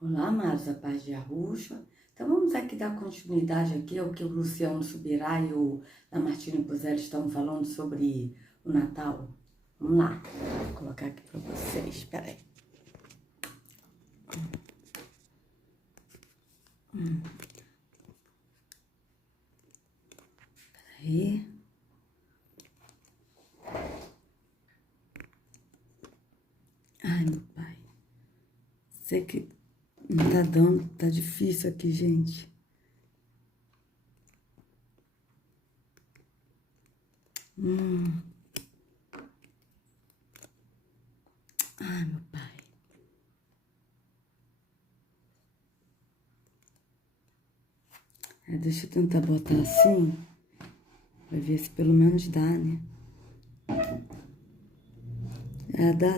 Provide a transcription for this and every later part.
Olá, amados, a paz de Arruxa. Então vamos aqui dar continuidade aqui ao que o Luciano Subirá e o Lamartine Puzelli estão falando sobre o Natal. Vamos lá, vou colocar aqui para vocês, espera aí. Aí. Ai, meu pai. Sei que não tá dando, tá difícil aqui, gente. Ai, meu pai. Deixa eu tentar botar assim, pra ver se pelo menos dá, né?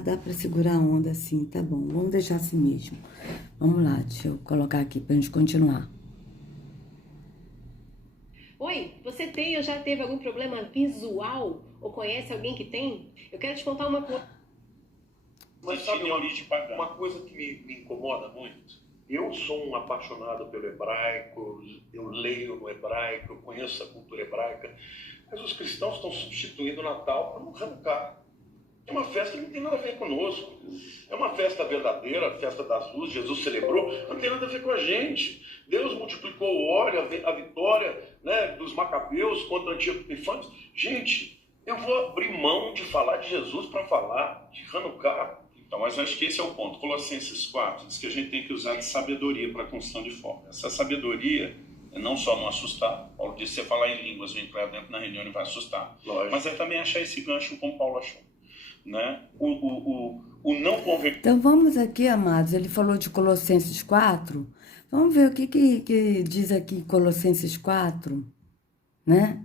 Dá pra segurar a onda assim, tá bom. Vamos deixar assim mesmo. Vamos lá, deixa eu colocar aqui pra gente continuar. Oi, você tem ou já teve algum problema visual? Ou conhece alguém que tem? Eu quero te contar uma coisa. Mas sabe uma coisa que me incomoda muito? Eu sou um apaixonado pelo hebraico, eu leio no hebraico, eu conheço a cultura hebraica, mas os cristãos estão substituindo o Natal por um Hanukkah. É uma festa que não tem nada a ver conosco. É uma festa verdadeira, a festa das luzes, Jesus celebrou, não tem nada a ver com a gente. Deus multiplicou o óleo, a vitória, né, dos macabeus contra Antíoco Epifânios. Gente, eu vou abrir mão de falar de Jesus para falar de Hanukkah. Então, mas eu acho que esse é o ponto. Colossenses 4 diz que a gente tem que usar de sabedoria para a construção de forma. Essa sabedoria é não só não assustar. Paulo disse que você falar em línguas, vem para dentro na reunião e vai assustar. Lógico. Mas é também achar esse gancho como Paulo achou. Né? O não converter. Então vamos aqui, amados, ele falou de Colossenses 4. Vamos ver o que diz aqui Colossenses 4, né?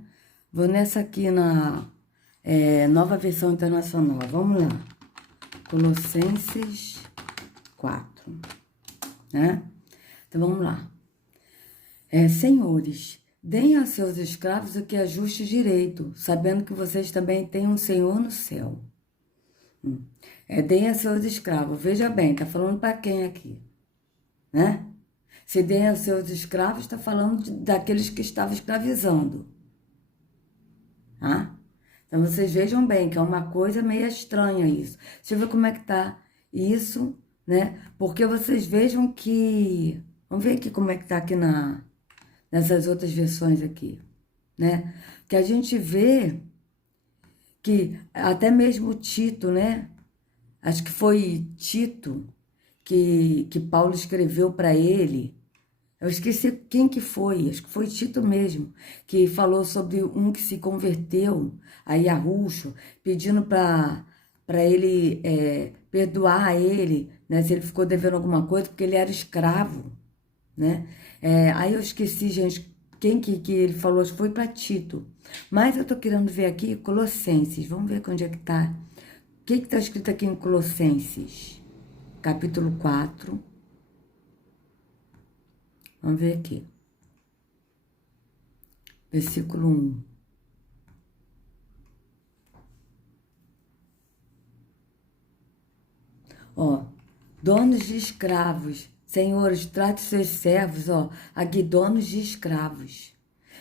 Vou nessa aqui na Nova Versão Internacional. Vamos lá. Colossenses 4, né? Então vamos lá. Senhores, deem a seus escravos o que é justo e direito, sabendo que vocês também têm um Senhor no céu. Deem a seus escravos. Veja bem, tá falando para quem aqui? Né? Se deem a seus escravos, está falando daqueles que estavam escravizando. Tá? Então, vocês vejam bem que é uma coisa meio estranha isso. Deixa eu ver como é que tá isso, né? Porque vocês vejam que... Vamos ver aqui como é que tá aqui nessas outras versões aqui, né? Que a gente vê que até mesmo Tito, né? Acho que foi Tito que Paulo escreveu para ele. Eu esqueci quem que foi, acho que foi Tito mesmo, que falou sobre um que se converteu aí a Arruxo, pedindo para ele perdoar ele, né, se ele ficou devendo alguma coisa, porque ele era escravo, né? Aí eu esqueci, gente, quem que ele falou, acho que foi para Tito. Mas eu tô querendo ver aqui Colossenses, vamos ver onde é que tá. O que está escrito aqui em Colossenses? Capítulo 4. Vamos ver aqui. Versículo 1. Donos de escravos. Senhores, trate seus servos, aqui donos de escravos.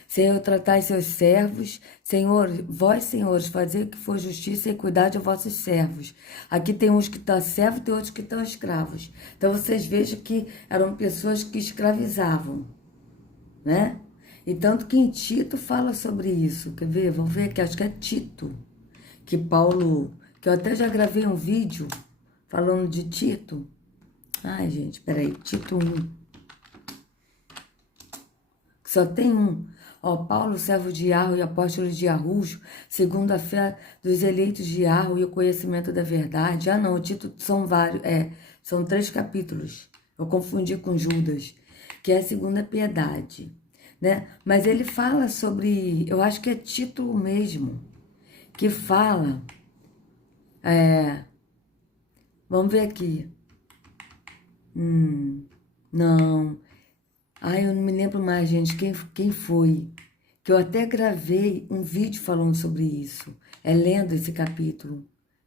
Senhor, tratai seus servos. Senhor, vós, senhores, fazei o que for justiça e cuidado aos vossos servos. Aqui tem uns que estão servos e tem outros que estão escravos. Então, vocês vejam que eram pessoas que escravizavam, né? E tanto que em Tito fala sobre isso. Quer ver? Vamos ver aqui, acho que é Tito. Que Paulo... Que eu até já gravei um vídeo falando de Tito. Ai, gente, peraí. Tito 1. Só tem um. Paulo, servo de Arro e apóstolo de Arrujo, segundo a fé dos eleitos de Arro e o conhecimento da verdade. Não, o título são vários, são 3 capítulos. Eu confundi com Judas, que é a segunda piedade, né? Mas ele fala sobre, eu acho que é título mesmo, que fala, vamos ver aqui. Não. Ai, eu não me lembro mais, gente, quem foi. Que eu até gravei um vídeo falando sobre isso. Lendo esse capítulo,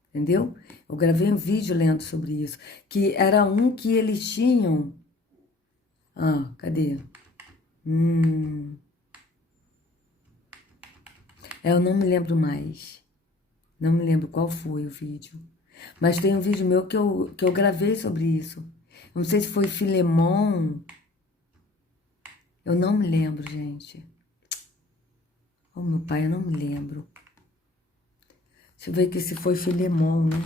entendeu? Eu gravei um vídeo lendo sobre isso. Que era um que eles tinham Ah, cadê? Eu não me lembro mais. Não me lembro qual foi o vídeo. Mas tem um vídeo meu que eu gravei sobre isso. Não sei se foi Filemon. Eu não me lembro, gente. Oh, meu pai, eu não me lembro. Deixa eu ver aqui se foi Filemon, né?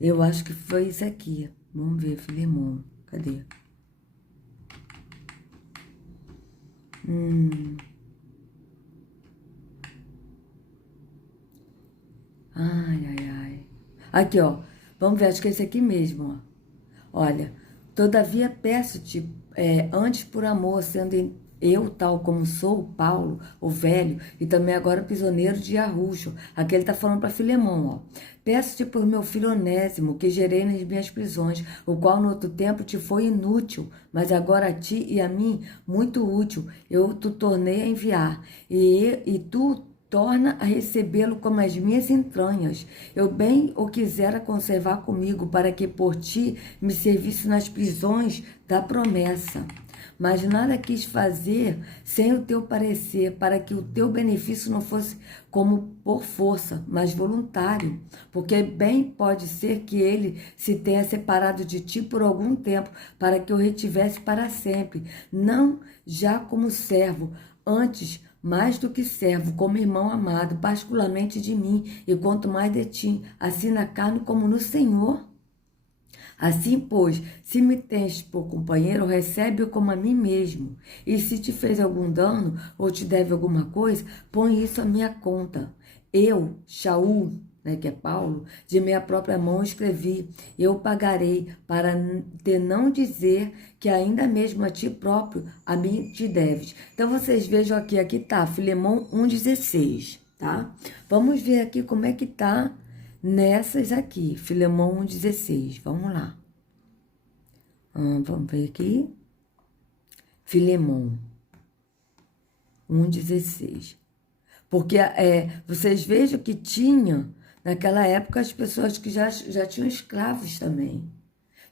Eu acho que foi isso aqui. Vamos ver, Filemon. Cadê? Ai, ai, ai. Aqui, ó. Vamos ver, acho que é esse aqui mesmo, ó. Olha, todavia peço-te, antes por amor, sendo eu tal como sou, Paulo, o velho, e também agora prisioneiro de Arruxo. Aqui ele tá falando para Filemon, ó. Peço-te por meu filho Onésimo, que gerei nas minhas prisões, o qual no outro tempo te foi inútil, mas agora a ti e a mim muito útil. Eu te tornei a enviar, e tu torna a recebê-lo como as minhas entranhas. Eu bem o quisera conservar comigo, para que por ti me servisse nas prisões da promessa. Mas nada quis fazer sem o teu parecer, para que o teu benefício não fosse como por força, mas voluntário. Porque bem pode ser que ele se tenha separado de ti por algum tempo, para que o retivesse para sempre, não já como servo, antes mais do que servo, como irmão amado, particularmente de mim, e quanto mais de ti, assim na carne como no Senhor. Assim, pois, se me tens por companheiro, recebe-o como a mim mesmo. E se te fez algum dano ou te deve alguma coisa, põe isso à minha conta. Eu, Shaul, né, que é Paulo, de minha própria mão escrevi, eu pagarei, para te não dizer que ainda mesmo a ti próprio a mim te deves. Então, vocês vejam aqui tá, Filemon 1,16, tá? Vamos ver aqui como é que tá nessas aqui, Filemon 1,16, vamos lá. Vamos ver aqui. Filemon 1,16. Porque vocês vejam que tinha, naquela época, as pessoas que já tinham escravos também.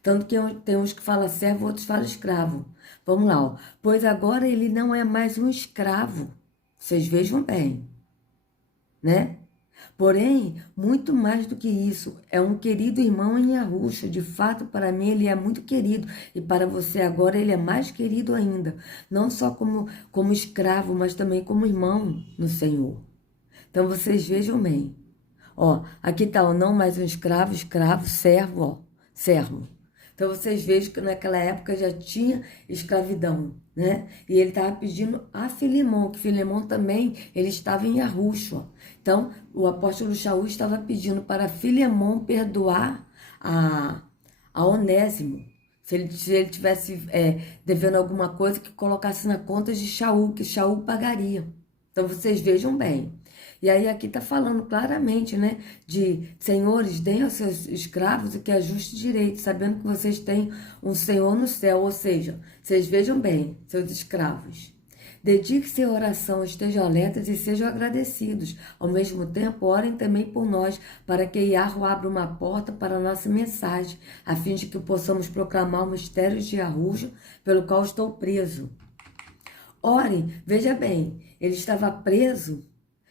Tanto que tem uns que falam servo, outros falam escravo. Vamos lá, ó. Pois agora ele não é mais um escravo. Vocês vejam bem, né? Porém, muito mais do que isso, é um querido irmão em Arruxo. De fato, para mim ele é muito querido, e para você agora ele é mais querido ainda, não só como escravo, mas também como irmão no Senhor. Então vocês vejam bem. Ó, aqui tá o não mais um escravo, servo, ó, servo. Então vocês vejam que naquela época já tinha escravidão, né? E ele estava pedindo a Filemon, que Filemon também, ele estava em Arruxo. Então o apóstolo Shaul estava pedindo para Filemon perdoar a Onésimo. Se ele tivesse devendo alguma coisa, que colocasse na conta de Shaul, que Shaul pagaria. Então vocês vejam bem. E aí aqui está falando claramente, né, de senhores, deem aos seus escravos o que é justo e direito, sabendo que vocês têm um Senhor no céu, ou seja, vocês vejam bem, seus escravos. Dedique-se à oração, estejam alertas e sejam agradecidos. Ao mesmo tempo, orem também por nós, para que Yahweh abra uma porta para a nossa mensagem, a fim de que possamos proclamar o mistério de Arrujo, pelo qual estou preso. Orem, veja bem, ele estava preso.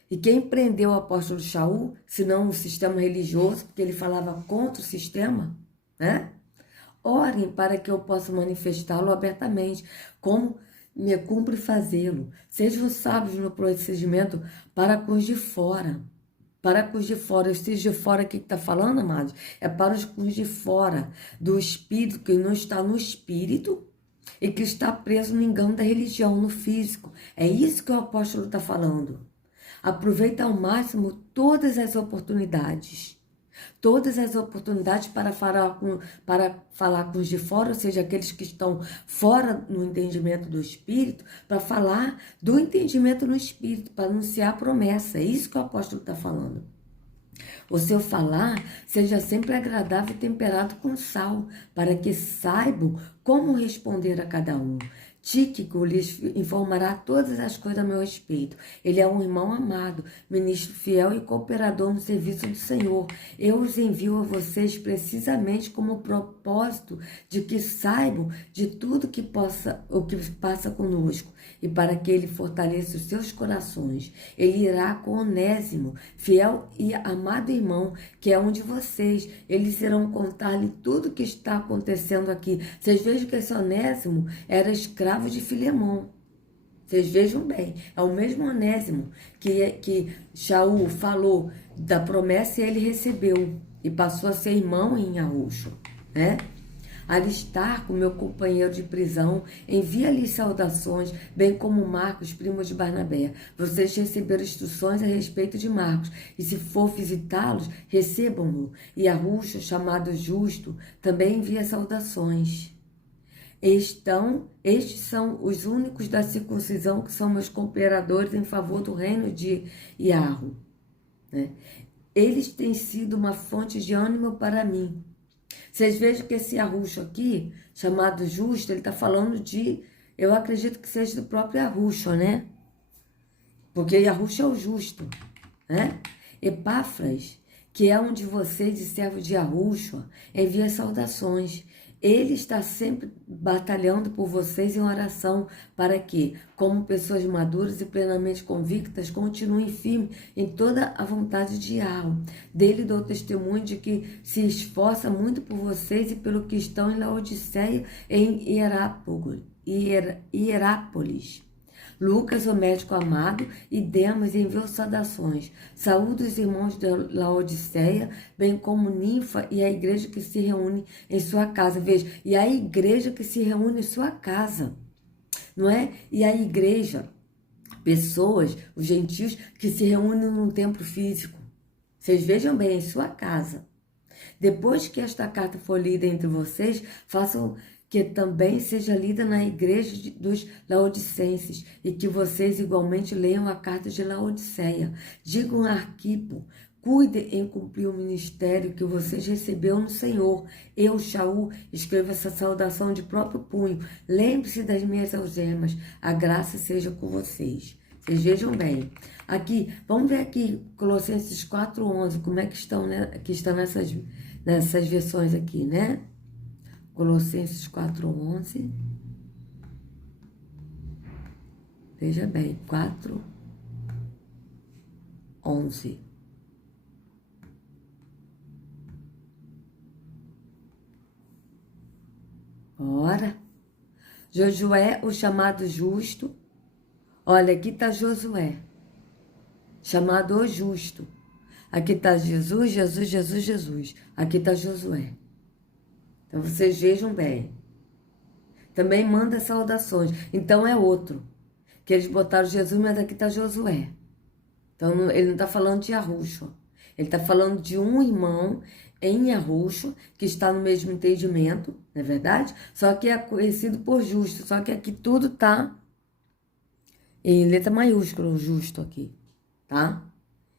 E quem prendeu o apóstolo Shaul, se não o sistema religioso, porque ele falava contra o sistema, né? Orem para que eu possa manifestá-lo abertamente, como me cumpre fazê-lo. Sejam sábios no procedimento para com os de fora. Para com os de fora. Os de fora aqui que está falando, amados, é para os de fora, do espírito, que não está no espírito e que está preso no engano da religião, no físico. É isso que o apóstolo está falando. Aproveita ao máximo todas as oportunidades para falar com os de fora, ou seja, aqueles que estão fora no entendimento do Espírito, para falar do entendimento no Espírito, para anunciar a promessa. É isso que o apóstolo está falando. O seu falar seja sempre agradável e temperado com sal, para que saibam como responder a cada um. Tíquico lhes informará todas as coisas a meu respeito. Ele é um irmão amado, ministro fiel e cooperador no serviço do Senhor. Eu os envio a vocês precisamente como o propósito de que saibam de tudo o que passa conosco, e para que ele fortaleça os seus corações. Ele irá com Onésimo, fiel e amado irmão, que é um de vocês. Eles irão contar-lhe tudo o que está acontecendo aqui. Vocês vejam que esse Onésimo era escravo de Filemão. Vocês vejam bem, é o mesmo Onésimo que Shaul falou da promessa e ele recebeu, e passou a ser irmão em Arruxo, né? Aristarco, meu companheiro de prisão, envia-lhes saudações, bem como Marcos, primo de Barnabé. Vocês receberam instruções a respeito de Marcos, e se for visitá-los, recebam-no. E Arruxo, chamado Justo, também envia saudações. Estes são os únicos da circuncisão que são meus cooperadores em favor do reino de Iarro, né? Eles têm sido uma fonte de ânimo para mim. Vocês vejam que esse Arruxo aqui, chamado Justo, ele está falando eu acredito que seja do próprio Arruxo, né? Porque Arruxo é o justo, né? Epáfras, que é um de vocês e servo de Arruxo, envia saudações. Ele está sempre batalhando por vocês em oração para que, como pessoas maduras e plenamente convictas, continuem firmes em toda a vontade de Iarro. Dele dou testemunho de que se esforça muito por vocês e pelo que estão em Laodiceia e em Hierápolis. Lucas, o médico amado, e Demas enviou saudações. Saúde os irmãos de Laodiceia, bem como Ninfa e a igreja que se reúne em sua casa. Veja, e a igreja que se reúne em sua casa, não é? E a igreja, pessoas, os gentios, que se reúnem num templo físico. Vocês vejam bem, em sua casa. Depois que esta carta for lida entre vocês, façam que também seja lida na igreja dos laodicenses, e que vocês igualmente leiam a carta de Laodiceia. Digam a Arquipo, cuide em cumprir o ministério que vocês receberam no Senhor. Eu, Shaul, escrevo essa saudação de próprio punho. Lembre-se das minhas algemas. A graça seja com vocês. Vocês vejam bem. Aqui, vamos ver aqui, Colossenses 4:11, como é que estão, né? Que estão nessas versões aqui, né? Colossenses 4:11. Veja bem, 4:11. Ora, Josué, o chamado justo. Olha, aqui está Josué, chamado o justo. Aqui está Jesus, Jesus, Jesus, Jesus. Aqui está Josué. Então, vocês vejam bem. Também manda saudações. Então, é outro. Que eles botaram Jesus, mas aqui está Josué. Então, ele não está falando de Arruxo. Ele está falando de um irmão em Arruxo, que está no mesmo entendimento, não é verdade? Só que é conhecido por justo. Só que aqui tudo está em letra maiúscula, o justo aqui, tá?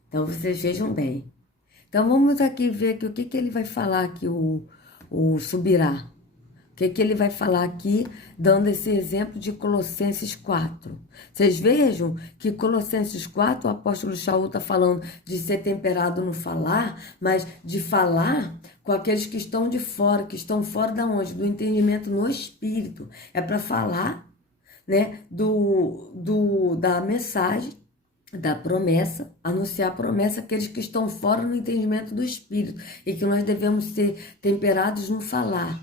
Então, vocês vejam bem. Então, vamos aqui ver aqui, o que ele vai falar aqui, o Subirá. O que ele vai falar aqui, dando esse exemplo de Colossenses 4. Vocês vejam que Colossenses 4, o apóstolo Shaul está falando de ser temperado no falar, mas de falar com aqueles que estão de fora, que estão fora da onde? Do entendimento no espírito. É para falar, né, da mensagem, da promessa, anunciar a promessa àqueles que estão fora no entendimento do Espírito, e que nós devemos ser temperados no falar,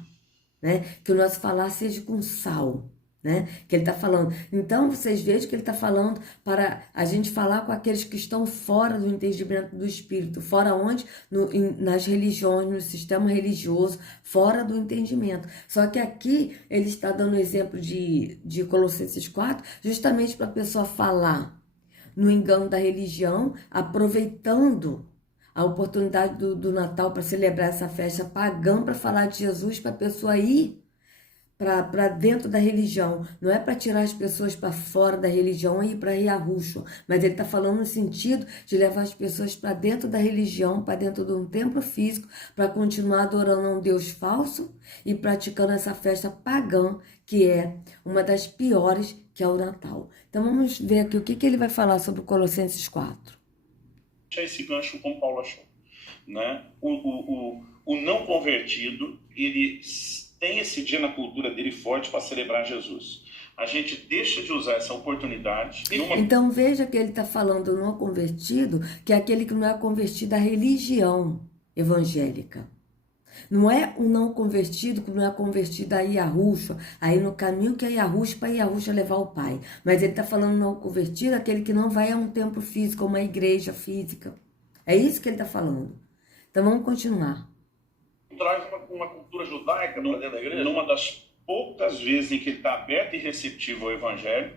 né? Que o nosso falar seja com sal, né? Que ele está falando. Então, vocês vejam que ele está falando para a gente falar com aqueles que estão fora do entendimento do Espírito. Fora onde? Nas religiões, no sistema religioso, fora do entendimento. Só que aqui ele está dando o exemplo de Colossenses 4, justamente para a pessoa falar no engano da religião, aproveitando a oportunidade do Natal para celebrar essa festa pagã, para falar de Jesus, para a pessoa ir para dentro da religião. Não é para tirar as pessoas para fora da religião e ir para Arruxo, mas ele está falando no sentido de levar as pessoas para dentro da religião, para dentro de um templo físico, para continuar adorando a um Deus falso e praticando essa festa pagã, que é uma das piores, que é o Natal. Então vamos ver aqui o que ele vai falar sobre o Colossenses 4. Esse gancho como Paulo achou, né? O não convertido, ele tem esse dia na cultura dele forte para celebrar Jesus. A gente deixa de usar essa oportunidade. Então veja que ele está falando do não convertido, que é aquele que não é convertido à religião evangélica. Não é o não convertido que não é convertido a Yahushua, aí no caminho que é Yahushua para Yahushua levar o Pai. Mas ele está falando não convertido, aquele que não vai a um templo físico, a uma igreja física. É isso que ele está falando. Então vamos continuar. Traz uma cultura judaica para dentro da igreja? Numa das poucas vezes em que ele está aberto e receptivo ao evangelho,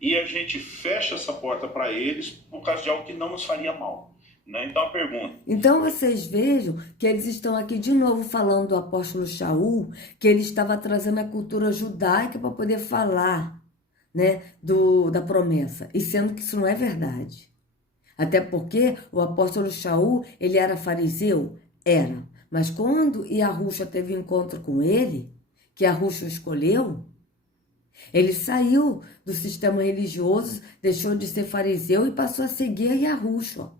e a gente fecha essa porta para eles por causa de algo que não nos faria mal. Né? Então a pergunta... Então vocês vejam que eles estão aqui de novo falando do apóstolo Shaul, que ele estava trazendo a cultura judaica para poder falar, né, da promessa, e sendo que isso não é verdade. Até porque o apóstolo Shaul, ele era fariseu? Era. Mas quando Yahushua teve encontro com ele, que Yahushua escolheu, ele saiu do sistema religioso, deixou de ser fariseu e passou a seguir a Yahushua.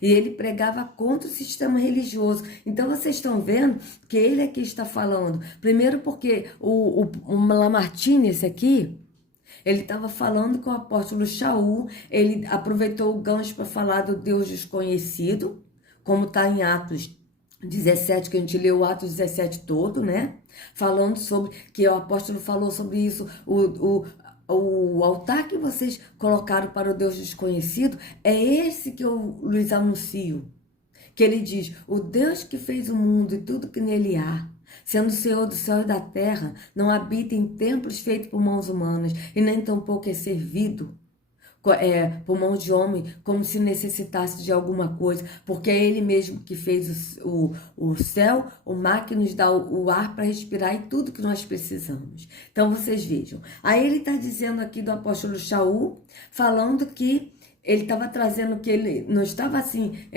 E ele pregava contra o sistema religioso. Então vocês estão vendo que ele aqui está falando. Primeiro porque o Lamartine, esse aqui, ele estava falando que o apóstolo Shaul, ele aproveitou o gancho para falar do Deus desconhecido, como está em Atos 17, que a gente leu o Atos 17 todo, né? Falando sobre, que o apóstolo falou sobre isso, o altar que vocês colocaram para o Deus desconhecido é esse que eu lhes anuncio. Que ele diz, o Deus que fez o mundo e tudo que nele há, sendo o Senhor do céu e da terra, não habita em templos feitos por mãos humanas, e nem tampouco é servido por mãos de homem, como se necessitasse de alguma coisa, porque é ele mesmo que fez o céu, o mar que nos dá o ar para respirar e tudo que nós precisamos. Então vocês vejam. Aí ele está dizendo aqui do apóstolo Shaul, falando que ele estava trazendo, que ele não estava assim,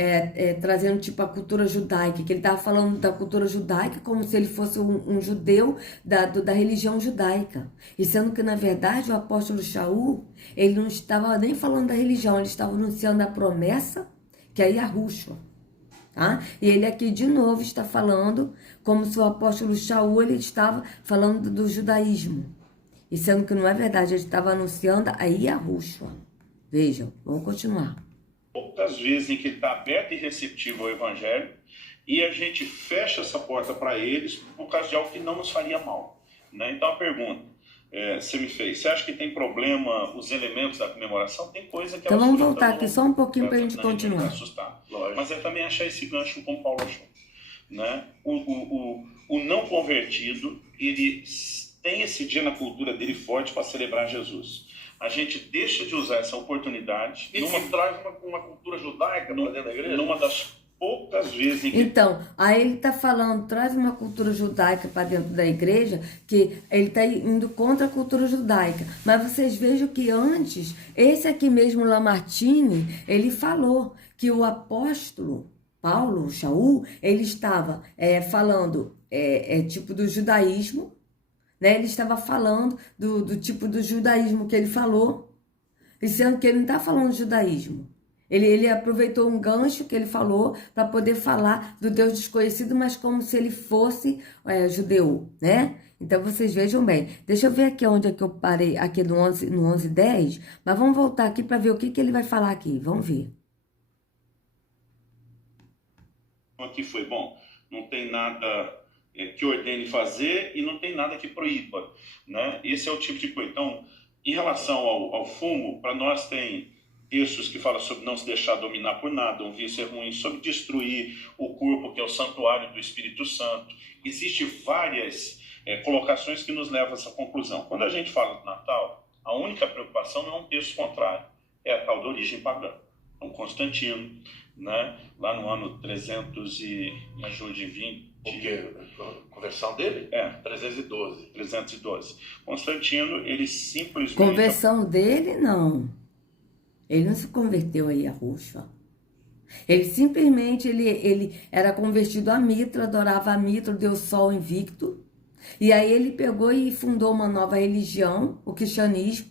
trazendo tipo a cultura judaica, que ele estava falando da cultura judaica como se ele fosse um judeu da religião judaica. E sendo que, na verdade, o apóstolo Shaul, ele não estava nem falando da religião, ele estava anunciando a promessa, que é Yahushua. Tá? E ele aqui, de novo, está falando como se o apóstolo Shaul, ele estava falando do judaísmo. E sendo que não é verdade, ele estava anunciando a Yahushua. Vejam, vamos continuar. Poucas vezes em que ele está aberto e receptivo ao evangelho, e a gente fecha essa porta para eles por causa de algo que não nos faria mal. Né? Então a pergunta, você me fez, você acha que tem problema os elementos da comemoração? Tem coisa que... Então vamos voltar aqui só um pouquinho para a gente continuar. Assustar. Mas é também achar esse gancho como Paulo achou. Né? O não convertido, ele tem esse dia na cultura dele forte para celebrar Jesus. A gente deixa de usar essa oportunidade. E traz uma cultura judaica para dentro da igreja? Numa das poucas vezes em que... Então, aí ele está falando, traz uma cultura judaica para dentro da igreja, que ele está indo contra a cultura judaica. Mas vocês vejam que antes, esse aqui mesmo, Lamartine, ele falou que o apóstolo Paulo, o Shaul, ele estava falando tipo do judaísmo, né? Ele estava falando do tipo do judaísmo que ele falou, e sendo que ele não está falando de judaísmo. Ele aproveitou um gancho que ele falou para poder falar do Deus desconhecido, mas como se ele fosse judeu, né? Então vocês vejam bem. Deixa eu ver aqui onde é que eu parei, aqui no 11:10, mas vamos voltar aqui para ver o que ele vai falar aqui. Vamos ver. Aqui foi bom, não tem nada que ordene fazer e não tem nada que proíba, né? Esse é o tipo de coisa. Então, em relação ao fumo, para nós tem textos que falam sobre não se deixar dominar por nada, um vício é ruim, sobre destruir o corpo, que é o santuário do Espírito Santo. Existem várias colocações que nos levam a essa conclusão. Quando a gente fala do Natal, a única preocupação não é um texto contrário, é a tal da origem pagã. Então, Constantino, né? Lá no ano 300 e me ajude 20, porque a conversão dele? 312. Constantino, ele simplesmente... Conversão dele, não. Ele não se converteu aí a Yahushua. Ele simplesmente, ele era convertido a Mitra, adorava a Mitra, o Deus Sol invicto, E aí ele pegou e fundou uma nova religião, o cristianismo,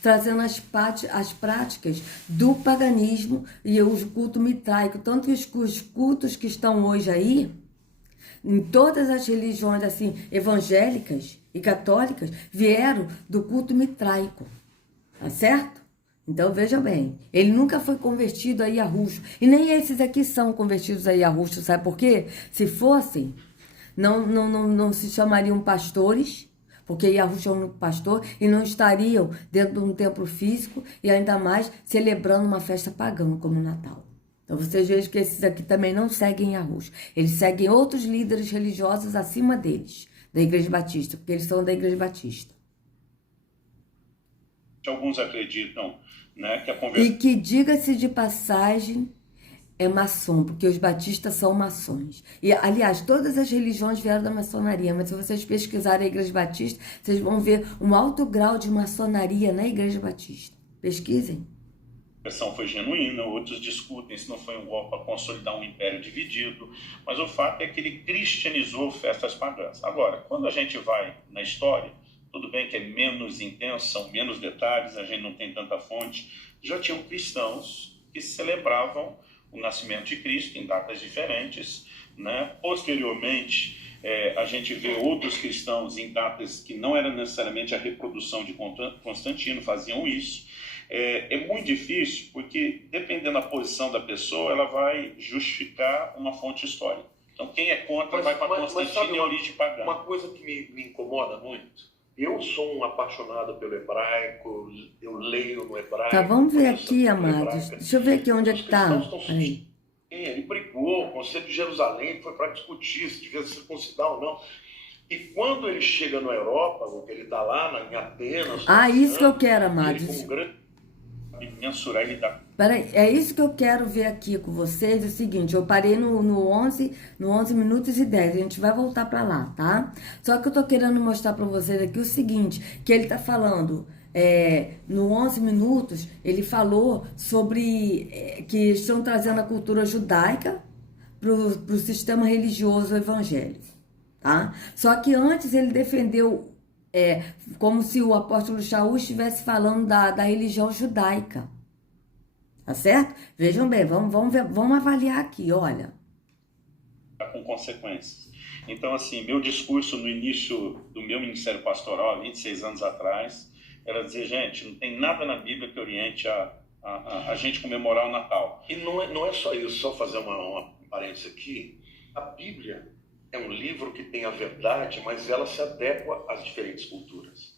trazendo as práticas do paganismo e o culto mitraico. Tanto que os cultos que estão hoje aí, em todas as religiões assim evangélicas e católicas, vieram do culto mitraico, tá certo? Então veja bem, ele nunca foi convertido a Yahushua, e nem esses aqui são convertidos a Yahushua, sabe por quê? Se fossem, não se chamariam pastores, porque Yahushua é um pastor, e não estariam dentro de um templo físico e ainda mais celebrando uma festa pagã como o Natal. Então vocês vejam que esses aqui também não seguem Yahushua. Eles seguem outros líderes religiosos acima deles, da Igreja Batista, porque eles são da Igreja Batista. Alguns acreditam, né, que a conversão... E que, diga-se de passagem, é maçom, porque os batistas são maçons. E, aliás, todas as religiões vieram da maçonaria, mas se vocês pesquisarem a Igreja Batista, vocês vão ver um alto grau de maçonaria na Igreja Batista. Pesquisem. A conversão foi genuína, outros discutem se não foi um golpe para consolidar um império dividido, mas o fato é que ele cristianizou festas pagãs. Agora, quando a gente vai na história, tudo bem que é menos intenso, são menos detalhes, a gente não tem tanta fonte, já tinham cristãos que celebravam o nascimento de Cristo em datas diferentes, né? Posteriormente, a gente vê outros cristãos em datas que não era necessariamente a reprodução de Constantino, faziam isso. É muito difícil, porque dependendo da posição da pessoa, ela vai justificar uma fonte histórica. Então, quem é contra vai para Constantino e a origem pagã. Uma coisa que me incomoda muito, eu sou um apaixonado pelo hebraico, eu leio no hebraico. Tá, vamos ver aqui, amados. Deixa eu ver aqui onde é que tá. Peraí. Ele brigou, o Conselho de Jerusalém foi para discutir se devia circuncidar ou não. E quando ele chega na Europa, ele está lá em Atenas... Isso que eu quero, amados. Ele, com um grande... mensurar ele dá. Peraí, é isso que eu quero ver aqui com vocês. É o seguinte, eu parei no 11 minutos e 10. A gente vai voltar para lá, tá? Só que eu tô querendo mostrar para vocês aqui o seguinte, que ele tá falando... no 11 minutos, ele falou sobre que estão trazendo a cultura judaica pro sistema religioso evangélico, tá? Só que antes ele defendeu como se o apóstolo Shaul estivesse falando da religião judaica, tá certo? Vejam bem, vamos avaliar aqui, olha. Com consequências. Então, assim, meu discurso no início do meu ministério pastoral, 26 anos atrás, era dizer, gente, não tem nada na Bíblia que oriente a gente comemorar o Natal. E não é só isso, só fazer uma parêntese aqui. A Bíblia é um livro que tem a verdade, mas ela se adequa às diferentes culturas.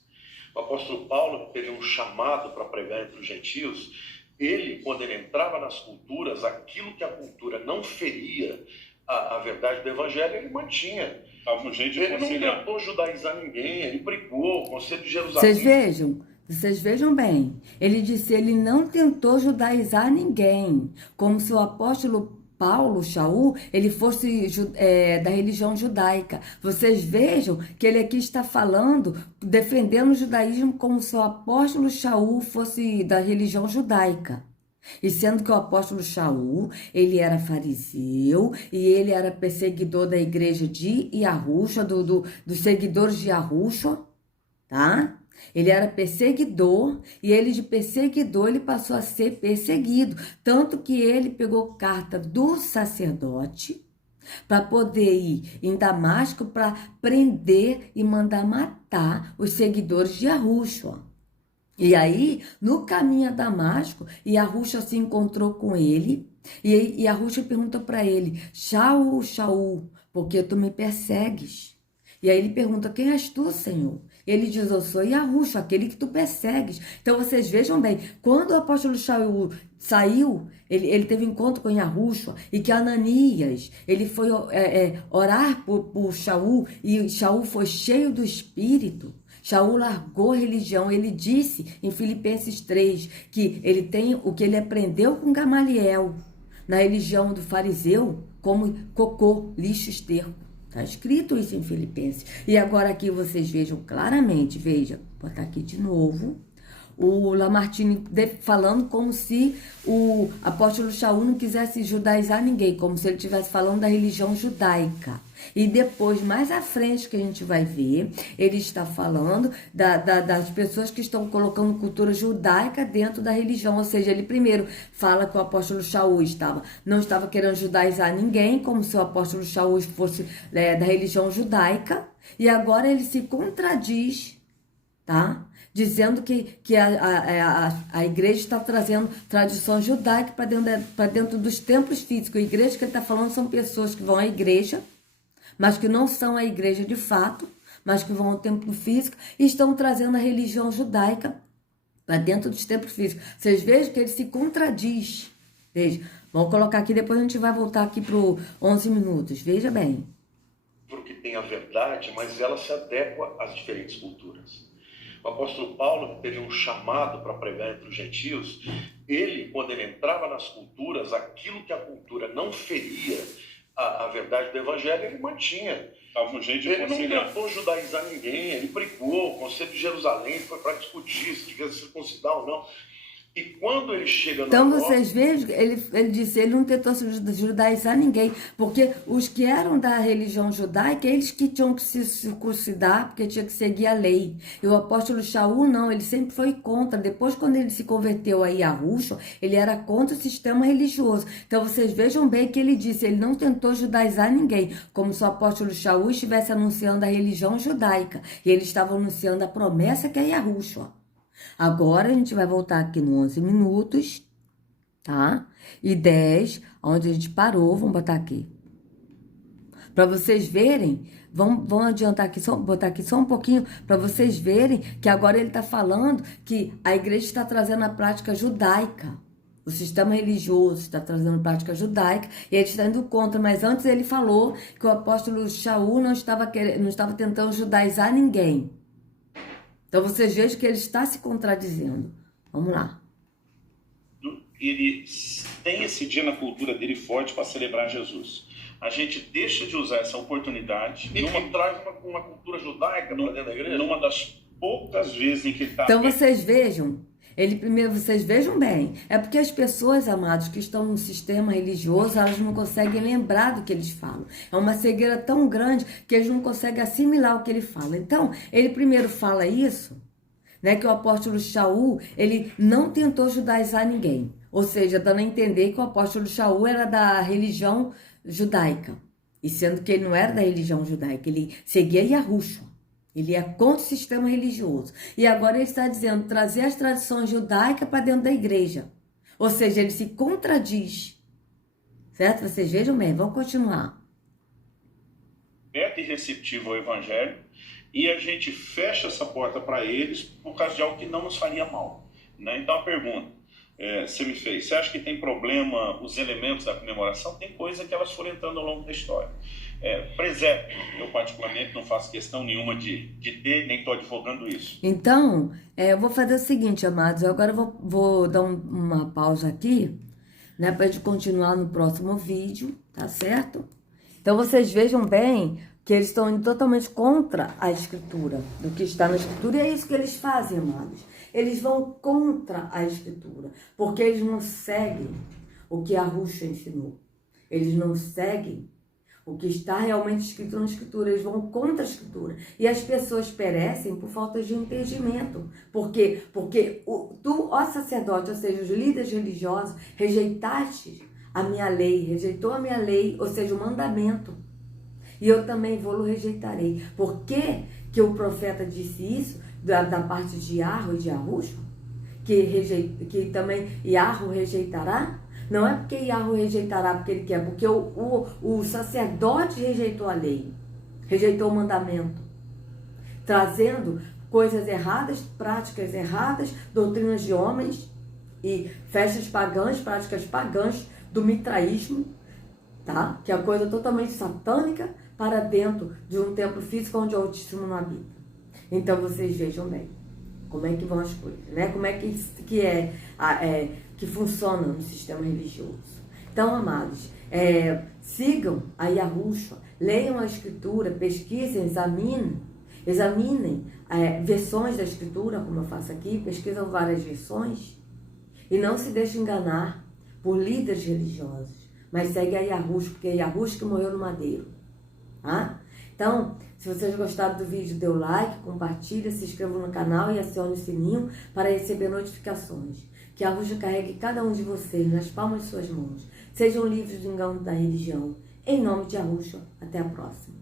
O apóstolo Paulo teve um chamado para pregar entre os gentios. Ele, quando ele entrava nas culturas, aquilo que a cultura não feria a verdade do evangelho, ele mantinha. Ele não tentou judaizar ninguém, ele brigou, o Conselho de Jerusalém. Vocês vejam bem, ele disse, ele não tentou judaizar ninguém, como se o apóstolo Paulo, Shaul, ele fosse da religião judaica. Vocês vejam que ele aqui está falando, defendendo o judaísmo como se o apóstolo Shaul fosse da religião judaica. E sendo que o apóstolo Shaul, ele era fariseu e ele era perseguidor da igreja de Yahushua, dos seguidores de Yahushua, tá? Ele era perseguidor e ele de perseguidor ele passou a ser perseguido. Tanto que ele pegou carta do sacerdote para poder ir em Damasco para prender e mandar matar os seguidores de Yahushua. E aí, no caminho a Damasco, Yahushua se encontrou com ele e Yahushua pergunta para ele, Shaul, Shaul, por que tu me persegues? E aí ele pergunta, quem és tu, Senhor? Ele diz, eu sou Yahushua, aquele que tu persegues. Então vocês vejam bem, quando o apóstolo Shaul saiu, ele teve encontro com Yahushua, e que Ananias, ele foi orar por Shaul, e Shaul foi cheio do Espírito. Shaul largou a religião. Ele disse em Filipenses 3 que ele tem o que ele aprendeu com Gamaliel na religião do fariseu como cocô, lixo, esterco. Está escrito isso em Filipenses. E agora aqui vocês vejam claramente, veja, vou botar aqui de novo, o Lamartine falando como se o apóstolo Shaul não quisesse judaizar ninguém, como se ele estivesse falando da religião judaica. E depois, mais à frente, que a gente vai ver, ele está falando das pessoas que estão colocando cultura judaica dentro da religião. Ou seja, ele primeiro fala que o apóstolo Shaul não estava querendo judaizar ninguém, como se o apóstolo Shaul fosse da religião judaica. E agora ele se contradiz, tá? Dizendo que a igreja está trazendo tradição judaica para dentro dos templos físicos. A igreja que ele está falando são pessoas que vão à igreja, mas que não são a igreja de fato, mas que vão ao templo físico e estão trazendo a religião judaica para dentro dos templos físicos. Vocês vejam que ele se contradiz. Veja, vamos colocar aqui, depois a gente vai voltar aqui para o 11 minutos. Veja bem. Que tem a verdade, mas ela se adequa às diferentes culturas. O apóstolo Paulo, que teve um chamado para pregar entre os gentios, ele, quando ele entrava nas culturas, aquilo que a cultura não feria a verdade do evangelho, ele mantinha. Dava um jeito de ele conciliar. não tentou judaizar ninguém, ele brigou, o Conselho de Jerusalém foi para discutir se devia circuncidar ou não. E quando ele chega no Então vocês vejam, ele disse, ele não tentou judaizar ninguém, porque os que eram da religião judaica, eles que tinham que se circuncidar, porque tinha que seguir a lei. E o apóstolo Shaul não, ele sempre foi contra. Depois, quando ele se converteu a Yahushua, ele era contra o sistema religioso. Então vocês vejam bem que ele disse, ele não tentou judaizar ninguém, como se o apóstolo Shaul estivesse anunciando a religião judaica. E ele estava anunciando a promessa que é Yahushua. Agora a gente vai voltar aqui no 11 minutos, tá? E 10, onde a gente parou, vamos botar aqui. Para vocês verem, vamos adiantar aqui, botar aqui só um pouquinho, para vocês verem que agora ele está falando que a igreja está trazendo a prática judaica. O sistema religioso está trazendo prática judaica e ele está indo contra. Mas antes ele falou que o apóstolo Shaul não estava tentando judaizar ninguém. Então vocês vejam que ele está se contradizendo. Vamos lá. Ele tem esse dia na cultura dele forte para celebrar Jesus. A gente deixa de usar essa oportunidade. E que traz uma cultura judaica para dentro da igreja. Numa das poucas vezes em que ele está... Então vocês vejam, vocês vejam bem, é porque as pessoas, amados, que estão no sistema religioso, elas não conseguem lembrar do que eles falam. É uma cegueira tão grande que eles não conseguem assimilar o que ele fala. Então, ele primeiro fala isso, né, que o apóstolo Shaul, ele não tentou judaizar ninguém. Ou seja, dando a entender que o apóstolo Shaul era da religião judaica. E sendo que ele não era da religião judaica, ele seguia Yahushua. Ele é contra o sistema religioso. E agora ele está dizendo trazer as tradições judaicas para dentro da igreja. Ou seja, ele se contradiz. Certo? Vocês vejam bem, vamos continuar. Aberto e receptivo ao evangelho, e a gente fecha essa porta para eles por causa de algo que não nos faria mal. Né? Então a pergunta, você me fez, você acha que tem problema os elementos da comemoração? Tem coisa que elas foram entrando ao longo da história. Presépio, eu particularmente não faço questão nenhuma de ter, nem estou advogando isso. Então, eu vou fazer o seguinte, amados, eu agora vou dar uma pausa aqui, né, para a gente continuar no próximo vídeo, tá certo? Então vocês vejam bem que eles estão indo totalmente contra a escritura, do que está na escritura, e é isso que eles fazem, amados. Eles vão contra a escritura, porque eles não seguem o que Yahushua ensinou. Eles não seguem o que está realmente escrito na escritura, eles vão contra a escritura. E as pessoas perecem por falta de entendimento. Por quê? Porque tu, ó sacerdote, ou seja, os líderes religiosos, rejeitaste a minha lei, rejeitou a minha lei, ou seja, o mandamento. E eu também vou-lo rejeitarei. Por que o profeta disse isso, da parte de Yahweh e de Yahushua? Que também Yahweh rejeitará? Não é porque Yahweh rejeitará porque ele quer, porque o sacerdote rejeitou a lei, rejeitou o mandamento, trazendo coisas erradas, práticas erradas, doutrinas de homens e festas pagãs, práticas pagãs do mitraísmo, tá? Que é uma coisa totalmente satânica para dentro de um templo físico onde o Altíssimo não habita. Então vocês vejam bem como é que vão as coisas, né? Como é que funciona no sistema religioso. Então, amados, sigam a Yahushua, leiam a escritura, pesquisem, examinem Examinem versões da escritura, como eu faço aqui, pesquisam várias versões e não se deixem enganar por líderes religiosos, mas segue a Yahushua, porque é Yahushua que morreu no madeiro. Tá? Então, se vocês gostaram do vídeo, dê o like, compartilha, se inscreva no canal e acione o sininho para receber notificações. Que Yahushua carregue cada um de vocês nas palmas de suas mãos. Sejam livres do engano da religião. Em nome de Yahushua, até a próxima.